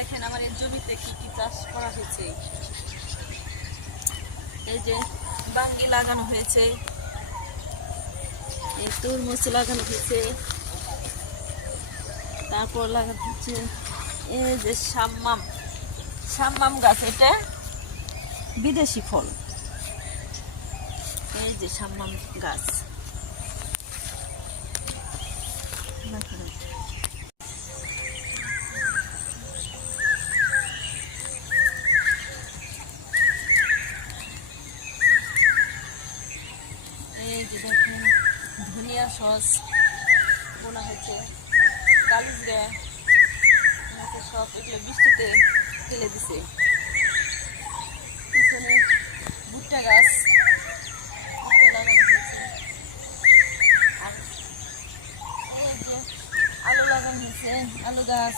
দেখেন আমার এই জমিতে কি কি চাষ করা হয়েছে। এই যে বাঙ্গি লাগানো হয়েছে, এই তরমুজ লাগানো হয়েছে, তারপর লাগানো হচ্ছে এই যে সাম্মাম গাছ, এটা বিদেশি ফল। এই যে সাম্মাম গাছ, এই যে দেখেন ধনিয়া সস বোনা হয়েছে, কালিজিরা সব এগুলো বৃষ্টিতে ফেলে দিছে। পিছনে ভুট্টা গাছ লাগানো হয়েছে, আর এই যে আলু লাগানো হয়েছে, আলু গাছ।